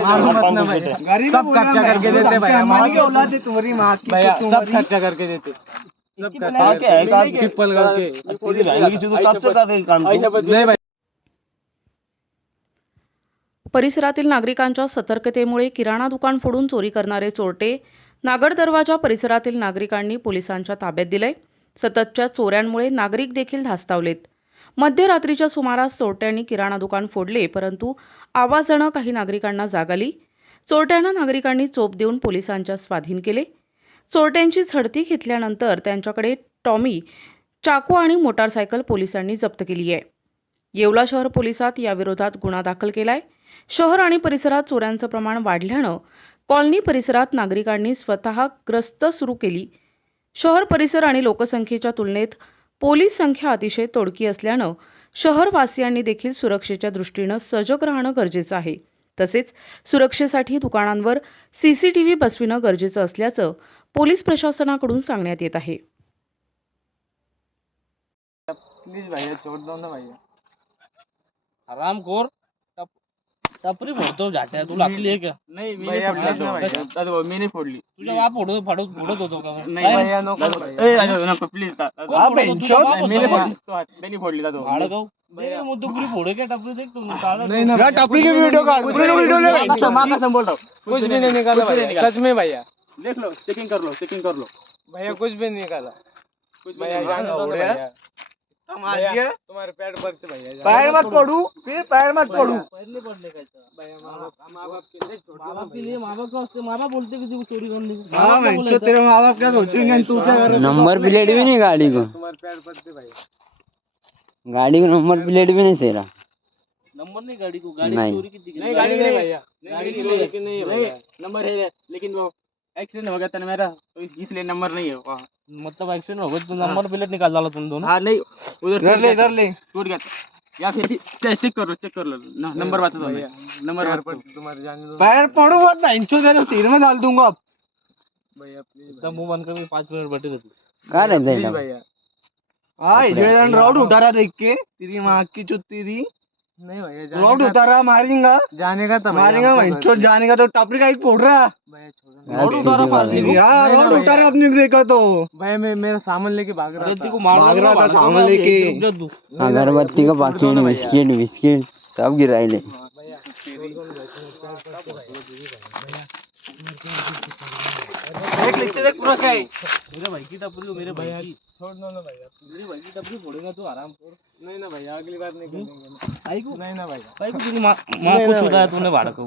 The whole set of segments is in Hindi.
गरीब सब खर्चा करके देते भैया हमारी औलाद है तुम्हारी माँ की भैया सब खर्चा करके देते. सब खर्चा करके? पिपल की? नहीं भाई परिसरातील नागरिकांच्या सतर्कतेमुळे किराणा दुकान फोडून चोरी करणारे चोरटे नागड दरवाजा परिसरातील नागरिकांनी पोलिसांच्या ताब्यात दिलंय. सततच्या चोऱ्यांमुळे नागरिक देखील धास्तावलेत. मध्यरात्रीच्या सुमारास चोरट्यांनी किराणा दुकान फोडले परंतु आवाजानं काही नागरिकांना जाग आली. चोरट्यांना नागरिकांनी चोप देऊन पोलिसांच्या स्वाधीन केले. चोरट्यांची झडती घेतल्यानंतर त्यांच्याकडे टॉमी चाकू आणि मोटारसायकल पोलिसांनी जप्त केली आहे. येवला शहर पोलिसात याविरोधात गुन्हा दाखल केलाय. शहर आणि परिसरात चोऱ्यांचं प्रमाण वाढल्यानं कॉलनी परिसरात नागरिकांनी स्वतः ग्रस्त सुरू केली. शहर परिसर आणि लोकसंख्येच्या तुलनेत पोलीस संख्या अतिशय तोडकी असल्यानं शहरवासियांनी देखील सुरक्षेच्या दृष्टीनं सजग राहणं गरजेचं आहे. तसेच सुरक्षेसाठी दुकानांवर सीसीटीव्ही बसविणं गरजेचं असल्याचं पोलीस प्रशासनाकडून सांगण्यात येत आहे. प्लीज भैया छोड़ दो ना भैया हरामखोर टप- टपरी फोडतो झाट्या तुला आपली आहे का नहीं भैया प्लीज़ ना भैया दादा मी नाही. फोडली. तुझ्या बाप फोडत फोडत फोडत होतो का? नाही भैया नको ए, दादा नको प्लीज़ कोण हा, फोडत होतं? तुझा बाप मी होता नाही का? फोडली. मी नाही फोडली दादा. भाडगाव भैया. ते मुद्दे पुरी फोडे काय टपरी देख तू काढा नहीं ना टपरी कुछ की भी वीडियो नहीं काट, पूरी वीडियो ले निकाला। बेंचो। माँ कसम बोल रहा हूँ कुछ भी नहीं निकाला कुछ भी भैया निकाला। सच में भैया. देख लो चेकिंग कर लो चेकिंग कर लो. भैया कुछ भी नहीं निकाला. कुछ भी भैया नहीं? भैया भैया, तुम्हारे पैर पड़ते भैया पैर मत पड़ू फिर पैर मत पड़ू बाप के लिए माँ बाप के। लिए माँ बाप का माँ बाप बोलते की तू चोरी करने को. हाँ का. तेरे माँ बाप क्या सोचेंगे तू क्या कर नंबर प्लेट भी नहीं गाड़ी को तुम्हारे पैर पड़ते भैया गाड़ी को नंबर प्लेट भी नहीं सेरा नंबर नहीं गाड़ी को गाड़ी। चोरी केली? नहीं गाड़ी नहीं भैया गाड़ी की नहीं, नहीं लेकिन नहीं भैया नंबर है लेकिन वो एक्सीडेंट हो गया था ना मेरा तो इसलिए नंबर नहीं है वहाँ। मतलब एक्सीडेंट हो गया तो नंबर प्लेट निकाल डाला तुम दोनों। हाँ नहीं उधर इधर ले इधर ले। टूट गया या फिर चेक चेक कर लो चेक कर लो। नंबर बता दो भैया, नंबर पैर बता दो पड़ते तुम्हारे जाने दो। पैर पड़ू मत बेंचो तेरे सिर में डाल दूँगा अब। भैया प्लीज़ एकदम मुँह बंद कर पाँच मिनट बैठे रहते कहाँ रहते हैं भैया। हाँ जान राउड उठा रहा देख के तेरी माँ की जो तेरी नहीं भैया का- रहा मारेगा जाने का भैया, मारेगा हमको बेंचो जाने का तो टपरी का एक फोड़ रहा। भैया रोड उठा रहा यार। रहा अपने देखा तो भैया मैं मेरा सामान लेके भाग रहा था को भाग रहा था सामान लेके। तू. अगरबत्ती का पाकिट बिस्किट बिस्किट सब गिराइले भैया छोड़ दो ना भैया, तुम्हारे पैर पड़ते भैया। मेरे भाई की टपरी हो, मेरे भाई की छोड़ दो ना भैया मेरे भाई की टपरी फोड़ेगा तू आराम कर। नहीं ना भैया अगली बार नहीं करेंगे। भाई को नहीं ना भैया भाई को तेरी माँ माँ को तूने भाड़ा को।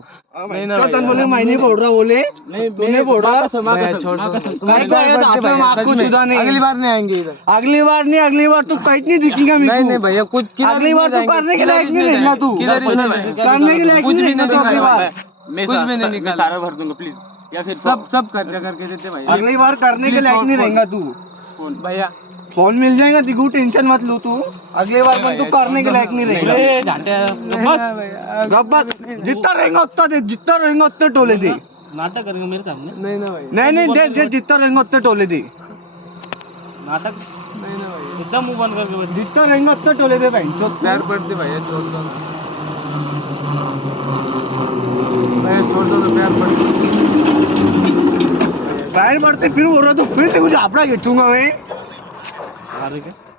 नहीं ना तो तन बोले मैं नहीं फोड़ रहा बोले? नहीं तूने फोड़ रहा? छोड़ दो। को तो हाथ में माँ को छुदा नहीं अगली बार नहीं आएँगे इधर। अगली बार नहीं अगली बार तू कहीं नहीं दिखेगा मेरे को। नहीं भैया कुछ किधर अगली बार तू करने के लायक नहीं रहना तू। किधर ही करने के लायक नहीं रहना तू अगली बार। मैं कुछ भी नहीं निकाला। सारा भर दूँगा प्लीज़ या फिर सब सब खर्चा करके देते भैया अगली बार करने के लायक नहीं रहेगा तू। भैया फ़ोन मिल जाएगा दिगू टेंशन मत लो तू अगले बार पण तू करने के लायक नहीं रहेगा गप्पा जितना रहेगा उतना दे जितना रहेगा उतना टोले दे नाटक करेंगे मेरे सामने नहीं ना भैया नहीं नहीं दे दे जितना रहेगा उतना टोले दे नाटक नहीं ना भैया एकदम मुँह बंद करके बैठ जितना रहेगा उतना टोले दे भाई तो पैर पड़ते भैया छोड़ दो भैया छोड़ दो पैर पड़ते पैर बढ़ते फिर हो रहा तो फिर तेरे को झापड़ा घेचूँगा मैं अरे क्या